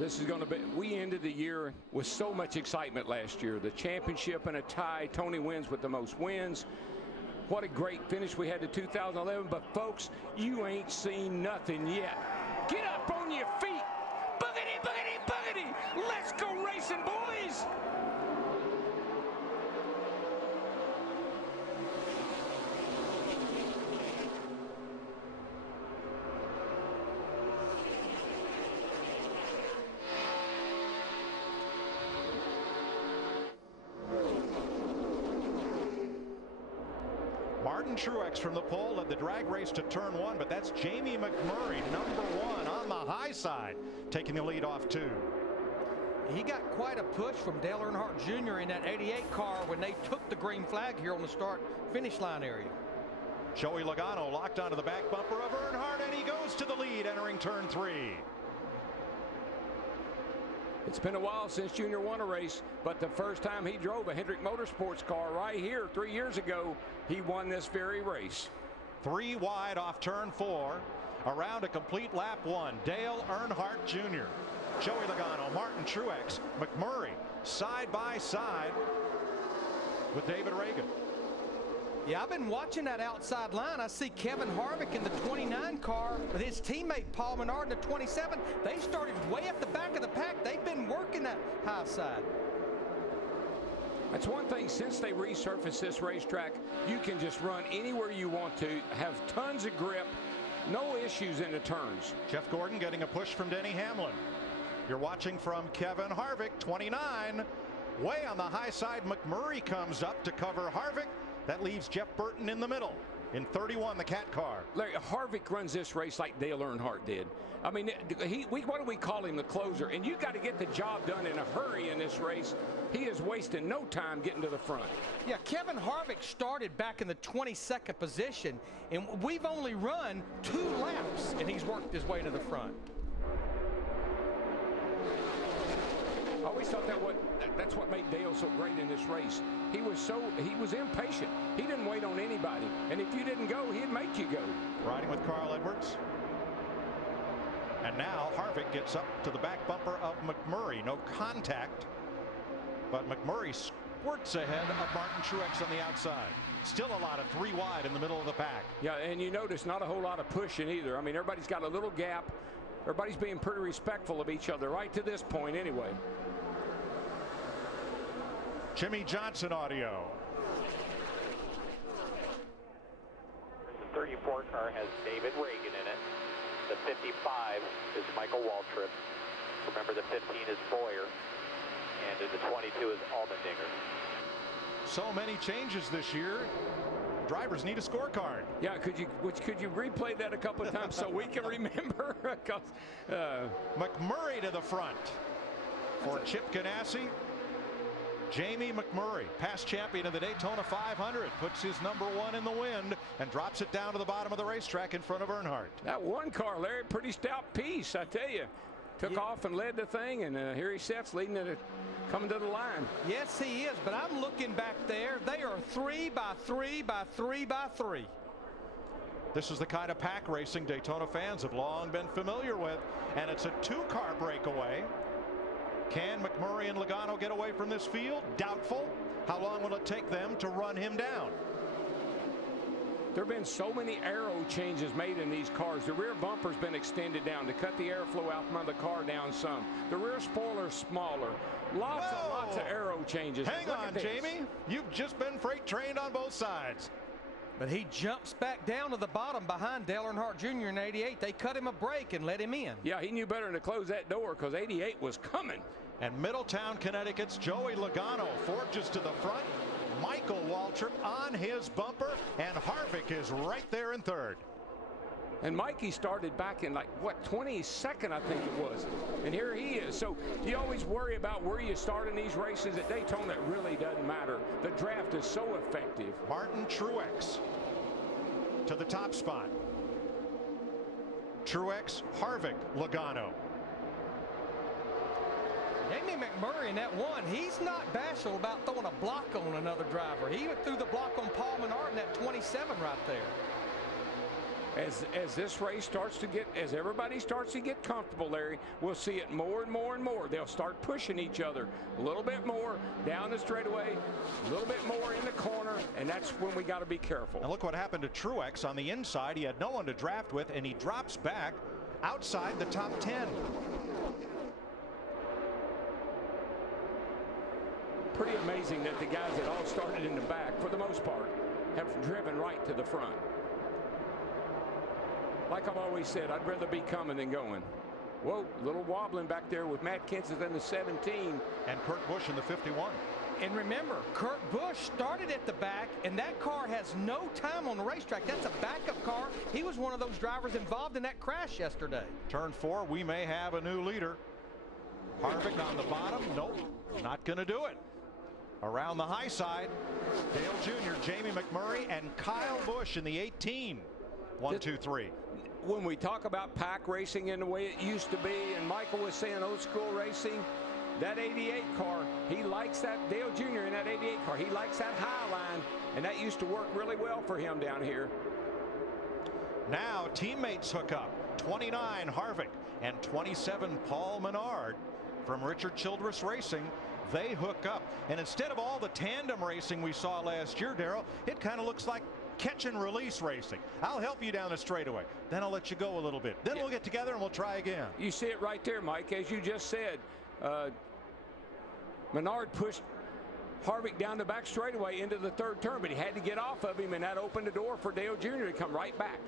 This is going to be, we ended the year with so much excitement last year. The championship and a tie. Tony wins with the most wins. What a great finish we had to 2011. But, folks, you ain't seen nothing yet. Get up on your feet. Boogity, boogity, boogity. Let's go racing, boys. Martin Truex from the pole led the drag race to turn 1, but that's Jamie McMurray, number 1 on the high side, taking the lead off 2. He got quite a push from Dale Earnhardt Jr. in that 88 car when they took the green flag here on the start-finish line area. Joey Logano locked onto the back bumper of Earnhardt, and he goes to the lead entering turn 3. It's been a while since Junior won a race, but the first time he drove a Hendrick Motorsports car right here 3 years ago, he won this very race. 3 wide off turn 4. Around a complete lap 1. Dale Earnhardt Jr., Joey Logano, Martin Truex, McMurray side by side with David Reagan. Yeah, I've been watching that outside line. I see Kevin Harvick in the 29 car with his teammate Paul Menard in the 27. They started way at the back of the pack. They've been working that high side. That's one thing, since they resurfaced this racetrack, you can just run anywhere you want to, have tons of grip, no issues in the turns. Jeff Gordon getting a push from Denny Hamlin. You're watching from Kevin Harvick, 29. Way on the high side, McMurray comes up to cover Harvick. That leaves Jeff Burton in the middle. In 31, the Cat car. Larry, Harvick runs this race like Dale Earnhardt did. I mean, what do we call him, the closer? And you got to get the job done in a hurry in this race. He is wasting no time getting to the front. Yeah, Kevin Harvick started back in the 22nd position, and we've only run 2 laps, and he's worked his way to the front. I always thought that's what made Dale so great in this race. He was impatient. He didn't wait on anybody. And if you didn't go, he'd make you go. Riding with Carl Edwards. And now Harvick gets up to the back bumper of McMurray. No contact. But McMurray squirts ahead of Martin Truex on the outside. Still a lot of 3 wide in the middle of the pack. Yeah, and you notice not a whole lot of pushing either. I mean, everybody's got a little gap. Everybody's being pretty respectful of each other right to this point anyway. Jimmy Johnson audio. The 34 car has David Reagan in it. The 55 is Michael Waltrip. Remember, the 15 is Boyer. And in the 22 is Allmendinger. So many changes this year. Drivers need a scorecard. Yeah, could you replay that a couple of times so we can remember? McMurray to the front for Chip Ganassi. Jamie McMurray, past champion of the Daytona 500, puts his number 1 in the wind and drops it down to the bottom of the racetrack in front of Earnhardt. That one car, Larry, pretty stout piece, I tell you. Took off and led the thing, and here he sits leading it, coming to the line. Yes, he is, but I'm looking back there. They are 3 by 3 by 3 by 3. This is the kind of pack racing Daytona fans have long been familiar with, and it's a 2-car breakaway. Can McMurray and Logano get away from this field? Doubtful. How long will it take them to run him down? There have been so many aero changes made in these cars. The rear bumper's been extended down to cut the airflow out from the car down some. The rear spoiler's smaller. Lots of aero changes. Hang on, Jamie. You've just been freight trained on both sides. But he jumps back down to the bottom behind Dale Earnhardt Jr. in 88. They cut him a break and let him in. Yeah, he knew better than to close that door because 88 was coming. And Middletown, Connecticut's Joey Logano forges to the front. Michael Waltrip on his bumper, and Harvick is right there in 3rd. And Mikey started back in, like, what, 22nd, I think it was. And here he is. So you always worry about where you start in these races. At Daytona, it really doesn't matter. The draft is so effective. Martin Truex to the top spot. Truex, Harvick, Logano. Jamie McMurray in that 1, he's not bashful about throwing a block on another driver. He threw the block on Paul Menard in that 27 right there. As this race starts to get, as everybody starts to get comfortable, Larry, we'll see it more and more and more. They'll start pushing each other a little bit more down the straightaway, a little bit more in the corner, and that's when we got to be careful. And look what happened to Truex on the inside. He had no one to draft with, and he drops back outside the top 10. Pretty amazing that the guys that all started in the back, for the most part, have driven right to the front. Like I've always said, I'd rather be coming than going. Whoa, little wobbling back there with Matt Kenseth in the 17. And Kurt Busch in the 51. And remember, Kurt Busch started at the back, and that car has no time on the racetrack. That's a backup car. He was one of those drivers involved in that crash yesterday. Turn 4, we may have a new leader. Harvick on the bottom. Nope, not going to do it. Around the high side, Dale Jr., Jamie McMurray, and Kyle Busch in the 18. 1, 2, 3. When we talk about pack racing in the way it used to be, and Michael was saying old school racing, that 88 car, he likes that. Dale Jr. in that 88 car, he likes that high line, and that used to work really well for him down here. Now teammates hook up. 29 Harvick and 27 Paul Menard from Richard Childress Racing. They hook up, and instead of all the tandem racing we saw last year, Darrell, it kind of looks like catch and release racing. I'll help you down the straightaway, then I'll let you go a little bit, then we'll get together and we'll try again. You see it right there, Mike. As you just said, Menard pushed Harvick down the back straightaway into the third turn, but he had to get off of him, and that opened the door for Dale Jr. to come right back.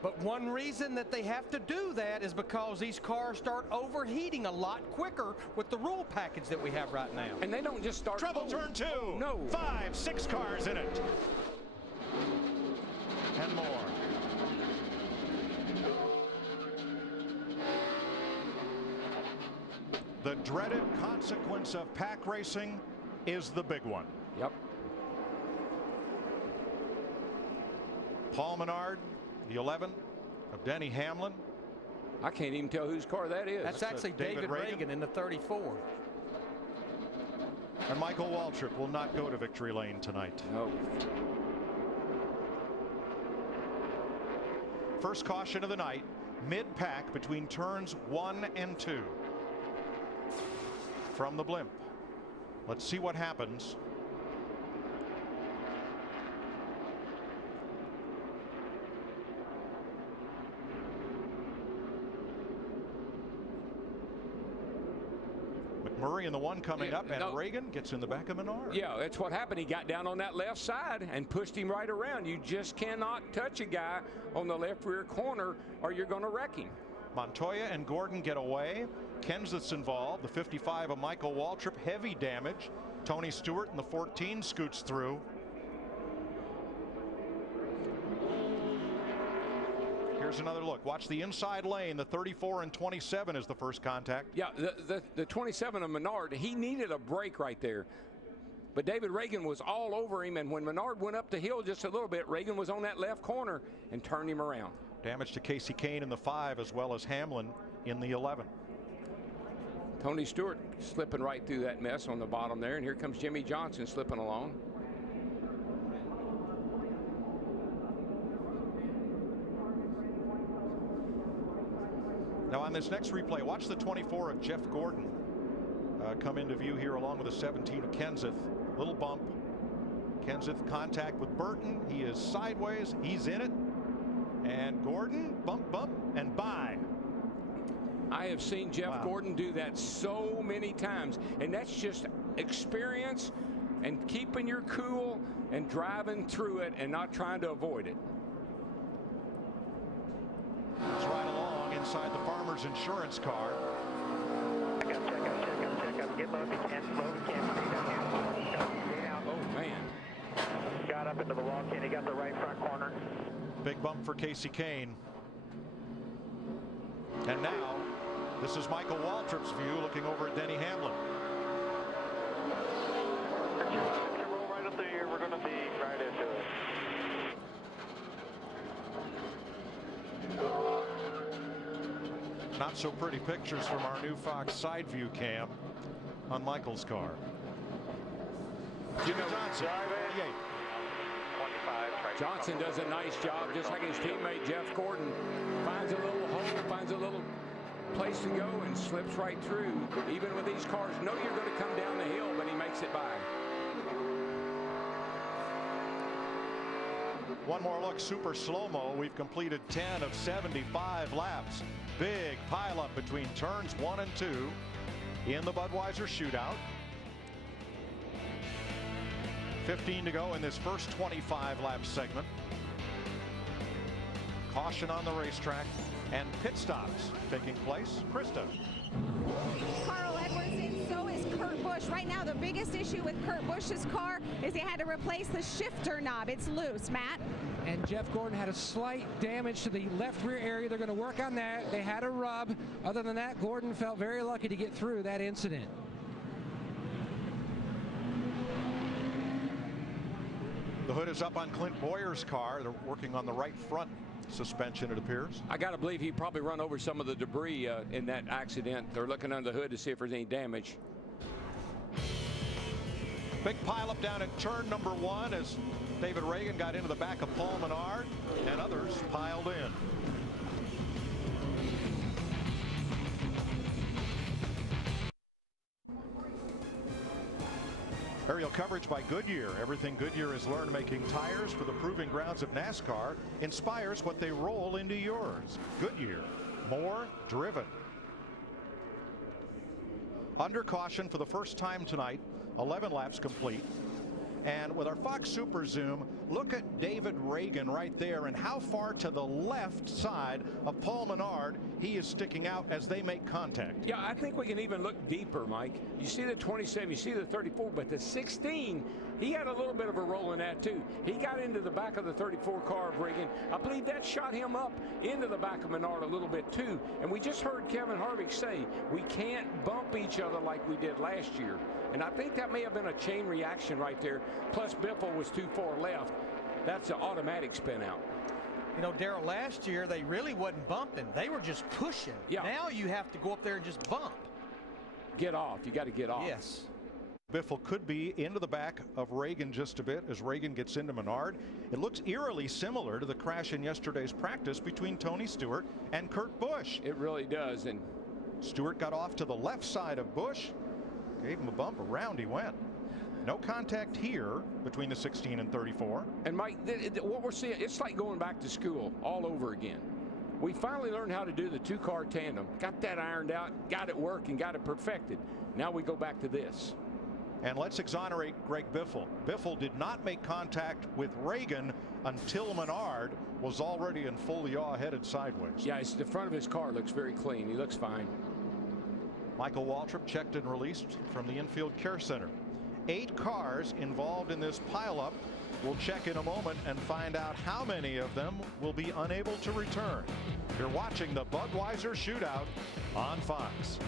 But one reason that they have to do that is because these cars start overheating a lot quicker with the rule package that we have right now. And they don't just start. Trouble turn 2. No. 5, 6 cars in it. And more. The dreaded consequence of pack racing is the big one. Yep. Paul Menard, the 11 of Denny Hamlin. I can't even tell whose car that is. That's actually David Reagan in the 34. And Michael Waltrip will not go to victory lane tonight. No. First caution of the night, mid-pack between turns 1 and 2. From the blimp. Let's see what happens. McMurray in the one coming up, and Reagan gets in the back of Menard. Yeah, that's what happened. He got down on that left side and pushed him right around. You just cannot touch a guy on the left rear corner or you're going to wreck him. Montoya and Gordon get away. Kenseth's involved. The 55 of Michael Waltrip, heavy damage. Tony Stewart in the 14 scoots through. Here's another look. Watch the inside lane. The 34 and 27 is the first contact. Yeah, the 27 of Menard, he needed a break right there. But David Reagan was all over him, and when Menard went up the hill just a little bit, Reagan was on that left corner and turned him around. Damage to Casey Kane in the 5 as well as Hamlin in the 11. Tony Stewart slipping right through that mess on the bottom there, and here comes Jimmy Johnson slipping along. Now on this next replay, watch the 24 of Jeff Gordon come into view here along with the 17 of Kenseth. Little bump. Kenseth contact with Burton. He is sideways. He's in it. And Gordon, bump, bump, and by. I have seen Jeff Gordon do that so many times, and that's just experience and keeping your cool and driving through it and not trying to avoid it. It's right along inside the Farmers Insurance car. Check up. Get low if you can. Low if you can. Stay down here. Stay down. Oh, man. Got up into the wall, Kenny. He got the right front corner. Big bump for Casey Kane. And now, this is Michael Waltrip's view looking over at Denny Hamlin. If you roll right up there, we're going to be right into it. Not so pretty pictures from our new Fox side view cam on Michael's car. Jimmy Johnson, 48. 25, try Johnson does a nice job, just like his teammate Jeff Gordon. Finds a little hole, finds a little place to go, and slips right through. Even with these cars, know you're going to come down the hill, but he makes it by. One more look, super slow-mo. We've completed 10 of 75 laps. Big pileup between turns 1 and 2 in the Budweiser Shootout. 15 to go in this first 25 lap segment. Caution on the racetrack and pit stops taking place. Krista. Carl Edwards, and so is Kurt Busch. Right now, the biggest issue with Kurt Busch's car is he had to replace the shifter knob. It's loose, Matt. And Jeff Gordon had a slight damage to the left rear area. They're going to work on that. They had a rub. Other than that, Gordon felt very lucky to get through that incident. The hood is up on Clint Boyer's car. They're working on the right front suspension, it appears. I got to believe he probably run over some of the debris in that accident. They're looking under the hood to see if there's any damage. Big pileup down at turn number 1 as David Reagan got into the back of Paul Menard and others piled in. Aerial coverage by Goodyear. Everything Goodyear has learned making tires for the proving grounds of NASCAR inspires what they roll into yours. Goodyear, more driven. Under caution for the first time tonight, 11 laps complete. And with our Fox Super Zoom, look at David Reagan right there and how far to the left side of Paul Menard he is sticking out as they make contact. Yeah, I think we can even look deeper, Mike. You see the 27, you see the 34, but the 16, he had a little bit of a roll in that too. He got into the back of the 34 car of Reagan. I believe that shot him up into the back of Menard a little bit too. And we just heard Kevin Harvick say we can't bump each other like we did last year. And I think that may have been a chain reaction right there. Plus Biffle was too far left. That's an automatic spin out. You know, Darrell, last year they really wasn't bumping. They were just pushing. Yeah. Now you have to go up there and just bump. Get off. You got to get off. Yes. Biffle could be into the back of Reagan just a bit as Reagan gets into Menard. It looks eerily similar to the crash in yesterday's practice between Tony Stewart and Kurt Busch. It really does. And Stewart got off to the left side of Busch, gave him a bump, around he went. No contact here between the 16 and 34. And Mike, what we're seeing, it's like going back to school all over again. We finally learned how to do the 2-car tandem, got that ironed out, got it working, got it perfected. Now we go back to this. And let's exonerate Greg Biffle. Biffle did not make contact with Reagan until Menard was already in full yaw, headed sideways. Yeah, it's the front of his car looks very clean. He looks fine. Michael Waltrip checked and released from the infield care center. 8 cars involved in this pileup. We'll check in a moment and find out how many of them will be unable to return. You're watching the Budweiser Shootout on Fox.